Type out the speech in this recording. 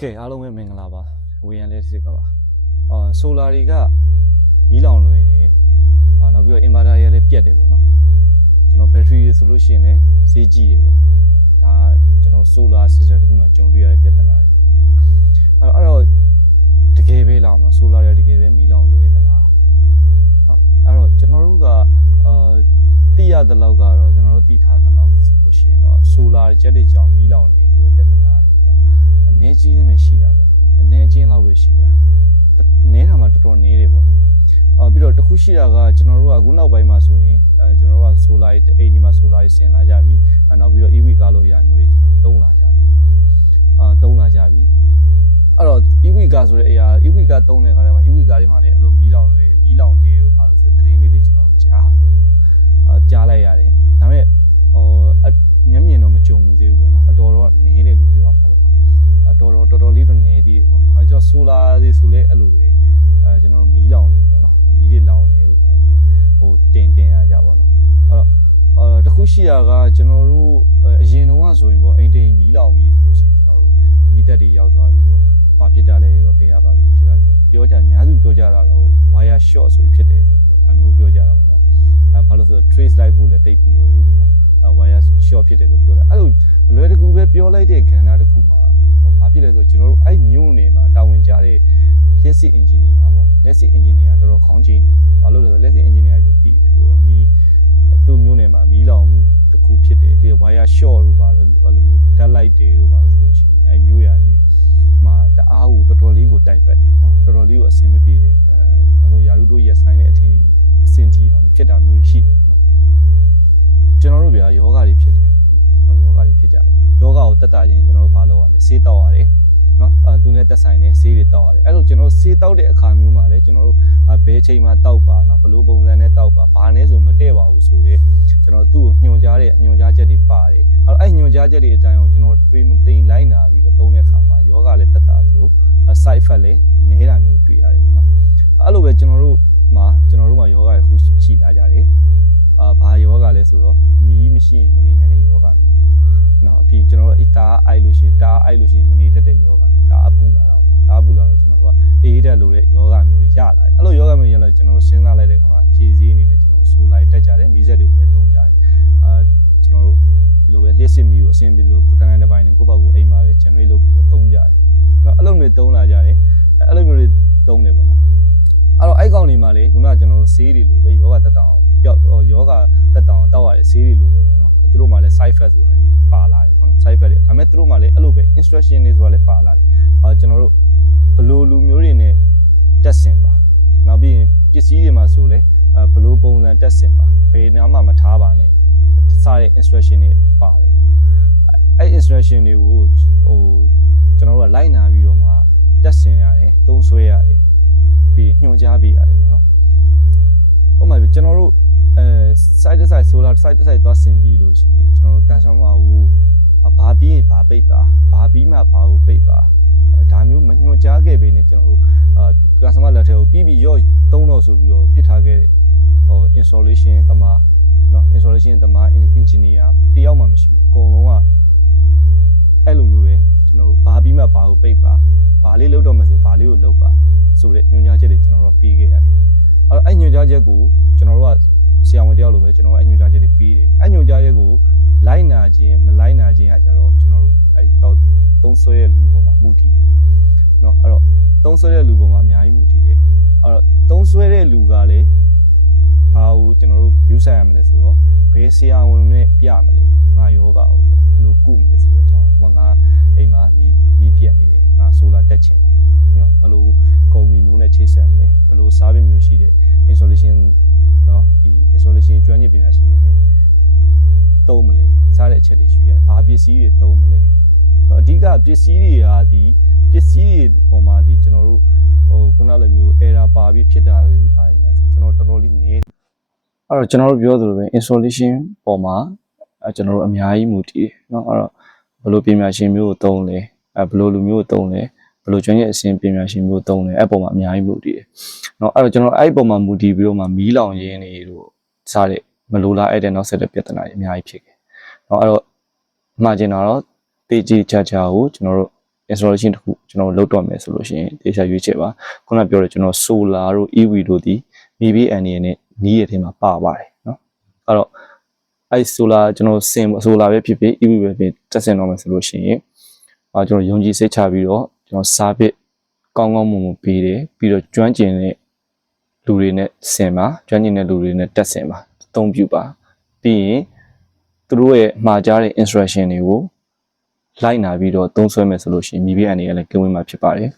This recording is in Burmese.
ကဲအားလုံးပဲမင်္ဂလာပါဝေယံလေးစစ်ကပါဆိုလာတွေကမီးလောင်လွယ်တယ်နောက်ပြီးတော့ inverter တွေလည်းပြတ်တယ်ပေါ့နော်ကျွန်တော် battery တွေဆိုလို့ရှိရင်လည်းဈေးကြီးတယ်ပေါ့ဒါကျွန်တော် solar system တခုမှကြုံတွေ့ရတဲ့ပြဿနာတွေပေါ့နော်အဲ့တော့တကယ်ပဲလားမလား solar တွေတကယ်ပဲမီးလောင်လွယ်သလားအဲ့တော့ကျွန်တော်တို့ကသိရတဲ့လောက်ကတော့ကျွန်တော်တို့သိထားတဲ့လောက်ဆိုလို့ရှိရင်တော့ solar ချက်တွေကြောင့်မီးလောင်နေဆိုတဲ့ပြဿနာတွေကအနေကြီးနေမှရှိတာဗျအနေချင်းလောက်ပဲရှိတာနဲတာမှတော်တော်နေတယ်ပေါ့နော်ပြီးတော့တခုရှိတာကကျွန်တော်တို့ကအခုနောက်ပိုင်းမှာဆိုရင်ကျွန်တော်တို့က solar အိမ်ဒီမှာ solar ဆင်လာကြပြီနောက်ပြီးတော့ EV ကားလို့အရာမျိုးတွေကျွန်တော်သုံးလာကြပြီပေါ့နော်သုံးလာကြပြီအဲ့တော့ EV ကားဆိုတဲ့အရာ EV ကားသုံးတဲ့ခါကျမှ EV ကားတွေမှာလည်းအဲ့လိုမီးလောင်နေလို့ဘာလို့ဆိုတဲ့သတင်းလေးတွေကျွန်တော်တို့ကြားရတယ်ပေါ့နော်ကြားလိုက်ရတယ်ဒါပေမဲ့မျက်မြင်တော့မကြုံဘူးသေးဘူးပေါ့နော်အတော်တော့နည်းတယ်လို့ပြောရမှာပေါ့နော်တော်တော်လေးတော့နည်းသေးတယ်ပေါ့နော်အဲကြောင့် solar တွေဆိုလဲအဲ့လိုပဲကျွန်တော်တို့မီးလောင်နေပေါ့နော်မီးတွေလောင်နေလို့တင်ရကြပေါ့နော်အဲ့တော့တခုရှိတာကကျွန်တော်တို့အရင်တုန်းကဆိုရင်ပေါ့အိမ်တိမ်မီးလောင်ပြီဆိုလို့ရှိရင်ကျွန်တော်တို့မီးတက်တွေရောက်သွားပြီးတော့ဘာဖြစ်တာလဲဘယ်ဘာဖြစ်တာဆိုပြောကြအများစုပြောကြတာတော့ wire short ဆိုပြီးဖြစ်တယ်ဆိုပြီးတော့ဒါမျိုးပြောကြတာပေါ့နော်ဘာလို့ဆိုတော့ trace လိုက်ဖို့လည်းတိတ်မလွယ်ဘူးလေနော်wire short ဖြစ်တယ်ဆိုပြောတယ်အဲ့လိုအလွယ်တကူပဲပြောလိုက်တဲ့ခန္ဓာတစ်ခုမှာဘာဖြစ်လဲဆိုတော့ကျွန်တော်တို့အဲ့မြို့နယ်မှာတာဝန်ကျတဲ့လက်စစ် engineer ပေါ့နော်လက်စစ် engineer တော်တော်ခေါင်းကြီးနေတယ်ဘာလို့လဲဆိုတော့လက်စစ် engineer ဆိုတည်တယ်သူမြို့နယ်မှာမီးလောင်မှုတစ်ခုဖြစ်တယ်လေ wire short လို့ဘာလို့လိုမျိုးဓာတ်လိုက်တယ်လို့ဘာလို့ဆိုလို့ရှိရင်အဲ့မြို့ရာကြီးမှာတအားကိုတော်တော်လေးကိုတိုက်ပတ်တယ်နော်တော်တော်လေးကိုအဆင်မပြေတယ်နောက်ဆုံးယာရုတို့ရက်ဆိုင်တဲ့အထင်အဆင်တီတောင်ဖြစ်တာမျိုးတွေရှိတယ်နော်ကျွန်တော်တို့ဗျာယောဂတွေဖြစ်တယ်ယောဂတွေဖြစ်ကြတယ်ယောဂကိုတက်တာချင်းကျွန်တော်တို့ဘာလုပ်ရလဲဆေးတောက်ရတယ်နော်သူနဲ့တက်ဆိုင်တဲ့ဆေးတွေတောက်ရတယ်အဲ့လိုကျွန်တော်ဆေးတောက်တဲ့အခါမျိုးမှာလည်းကျွန်တော်တို့ဘယ်ချိန်မှာတောက်ပါနော်ဘလို့ပုံစံနဲ့တောက်ပါဘာနဲ့ဆိုမတည့်ပါဘူးဆိုတော့ကျွန်တော်သူ့ကိုညွှန်ကြားချက်တွေပါတယ်အဲ့ညွှန်ကြားချက်တွေအတိုင်းကိုကျွန်တော်တို့တွေးမသိမ်းလိုက်နာပြီးတော့သုံးတဲ့အခါမှာယောဂလည်းတက်တာသလို side effect လည်းနေတာမျိုးတွေ့ရတယ်ပေါ့နော်အဲ့လိုပဲကျွန်တော်တို့မှာယောဂတစ်ခုရှိလာကြတယ်ဘာယောဂလဲဆိုတော့မီးမရှိရင်မနေနိုင်တဲ့ယောဂမျိုးနော်အဖြစ်ကျွန်တော်တို့တားအိုက်လို့ရှိရင်မနေတတ်တဲ့ယောဂမျိုးဒါအပူလာတော့ကျွန်တော်တို့ကအေးတက်လို့တဲ့ယောဂမျိုးတွေရလာတယ်အဲ့လိုယောဂမျိုးရလာကျွန်တော်တို့စဉ်းစားလိုက်တဲ့အခါမှာဖြည့်စည်းအနေနဲ့ကျွန်တော်တို့ဆိုလိုက်တက်ကြတယ်မီးစက်တွေပဲသုံးကြတယ်ကျွန်တော်တို့ဒီလိုပဲလျှက်စစ်မီးကိုအဆင်ပြေလို့ကိုတန်းတိုင်းတစ်ပိုင်းနဲ့ကိုယ့်ဘောက်ကိုအိမ်မှာပဲ generate လုပ်ပြီးတော့သုံးကြတယ်နော်အဲ့လိုမျိုးသုံးလာကြတယ်အဲ့လိုမျိုးတွေသုံးတယ်ပေါ့နော်အဲ့တော့အဲ့ကောင်တွေမှာလေခုနကကျွန်တော်တို့ဆေးတွေလိုပဲယောဂတက်တောင်ယောဂတက်တောင်တောက်ရတဲ့ဆေးတွေလိုပဲပေါ့နော်သူတို့မှလည်း side effect ဆိုတာတွေပါလာတယ်ပေါ့နော် side effect တွေဒါပေမဲ့သူတို့မှလည်းအဲ့လိုပဲ instruction တွေဆိုတာလည်းပါလာတယ်ကျွန်တော်တို့ဘလိုလူမျိုးတွေနဲ့တက်ဆင်ပါနောက်ပြီးရင်ပစ္စည်းတွေမှာဆိုလဲဘလိုပုံစံတက်ဆင်ပါဘယ်နားမှမထားပါနဲ့စားတဲ့ instruction တွေပါတယ်ပေါ့နော်အဲ့ instruction တွေကိုကျွန်တော်တို့ကလိုက်နာပြီးတော့မှတက်ဆင်ရတယ်သုံးဆွဲရတယ်ပြီးညွှန်ကြားပေးရတယ်ပေါ့နော်ဥပမာကျွန်တော်တို့side to side solar side to side သွားဆင်ပြီးလို့ရှိရင်ကျွန်တော်တို့ transformer ကိုဘာပြီးရင်ဘာပိတ်ပါဘာပြီးမှဘာကိုပိတ်ပါဒါမျိုးမညွှန်ကြားခဲ့ပေနဲ့ကျွန်တော်တို့transformer လက်ထဲကိုပြီးရော့သုံးတော့ဆိုပြီးတော့ပြစ်ထားခဲ့တဲ့installation သမားနော် installation သမား engineer တယောက်မှမရှိဘူးအကုန်လုံးကအဲ့လိုမျိုးပဲကျွန်တော်တို့ဘာပြီးမှဘာကိုပိတ်ပါဘာလေးလုပ်တော့မှဆိုဘာလေးကိုလုပ်ပါဆိုတဲ့ညွှန်ကြားချက်တွေကျွန်တော်တို့ပေးခဲ့ရတယ်အဲ့ညွှန်ကြားချက်ကိုကျွန်တော်တို့ကဆရာဝန်တယောက်လိုပဲကျွန်တော်တို့အဲ့ညွှန်ကြားချက်တွေပေးတယ်အဲ့ညွှန်ကြားချက်ကိုလိုက်နာခြင်းမလိုက်နာခြင်းကကြတော့ကျွန်တော်တို့အဲ့သုံးဆွဲတဲ့လူပေါ်မှာမူတည်တယ်เนาะအဲ့တော့သုံးဆွဲတဲ့လူပေါ်မှာအများကြီးမူတည်တယ်အဲ့တော့သုံးဆွဲတဲ့လူကလည်းဘာကိုကျွန်တော်တို့ view ဆိုင်ရမလဲဆိုတော့ဘယ်ဆရာဝန်နဲ့ပြမလဲငါယောဂကိုပေါ့ဘယ်လိုကုမလဲဆိုတဲ့အကြောင်းငါအိမ်မှာနီးပြက်နေတယ်ငါဆိုလာတက်ချင်တယ်เนาะဘယ်လိုကုမ္ပဏီမျိုးနဲ့ချိတ်ဆက်မလဲဘယ်လို service မျိုးရှိတဲ့ installation เนาะဒီ installation ကျွမ်းကျင်ပညာရှင်တွေနဲ့သုံးမလဲစားတဲ့အချက်တွေယူရတယ်ဘာပစ္စည်းတွေသုံးမလဲအဓိကပစ္စည်းတွေကဒီပစ္စည်းတွေပေါ်မှာဒီကျွန်တော်တို့ခုနလိုမျိုး error ပါပြီးဖြစ်တာတွေပါနေတာကျွန်တော်တော်တော်လေးနေအဲ့တော့ကျွန်တော်တို့ပြောသလိုပဲ installation ပေါ်မှာကျွန်တော်တို့အများကြီးမူတည်เนาะအဲ့တော့ဘယ်လိုပညာရှင်မျိုးကိုသုံးလဲဘယ်လိုလူမျိုးကိုသုံးလဲဘယ်လိုကျွမ်းကျင်အဆင့်ပညာရှင်မျိုးသုံးလဲအဲ့ပေါ်မှာအများကြီးမူတည်တယ်เนาะအဲ့တော့ကျွန်တော်အဲ့ပေါ်မှာမူတည်ပြီးတော့မှမီးလောင်ရင်းတွေတို့စားတဲ့မလိုလားအဲ့တဲ့နောက်ဆက်တဲ့ပြဿနာတွေအများကြီးဖြစ်ခဲ့เนาะအဲ့တော့မှားကျင်တာတော့တေးကြီးချာချာကိုကျွန်တော်တို့ installation တစ်ခုကျွန်တော်လုပ်တော့မယ်ဆိုလို့ရှိရင်တေချာရွေးချယ်ပါခုနပြောတယ်ကျွန်တော် solar တို့ EV တို့ဒီမြေပြည့်အန်ရနဲ့နီးရတဲ့မှာပါပါတယ်เนาะအဲ့တော့အဲ့ solar ကျွန်တော်solar ပဲဖြစ်ဖြစ် EV ပဲဖြစ်တက်ဆင်တော့မယ်ဆိုလို့ရှိရင်ကျွန်တော်ယုံကြည်စိတ်ချပြီးတော့ကျွန်တော် service ကောင်းကောင်းမွန်မွန်ပေးတယ်ပြီးတော့ကျွမ်းကျင်တဲ့လူတွေနဲ့ဆင်ပါကျွမ်းကျင်တဲ့လူတွေနဲ့တက်ဆင်ပါအသုံးပြုပါပြီးရင်သူတို့ရဲ့မှာကြားတဲ့ instruction တွေကိုလိုက်နာပြီးတော့သုံးစွဲမယ်ဆိုလို့ရှိရင်မြေပြည့်အန်တွေကလည်းကင်းဝေးမှာဖြစ်ပါတယ်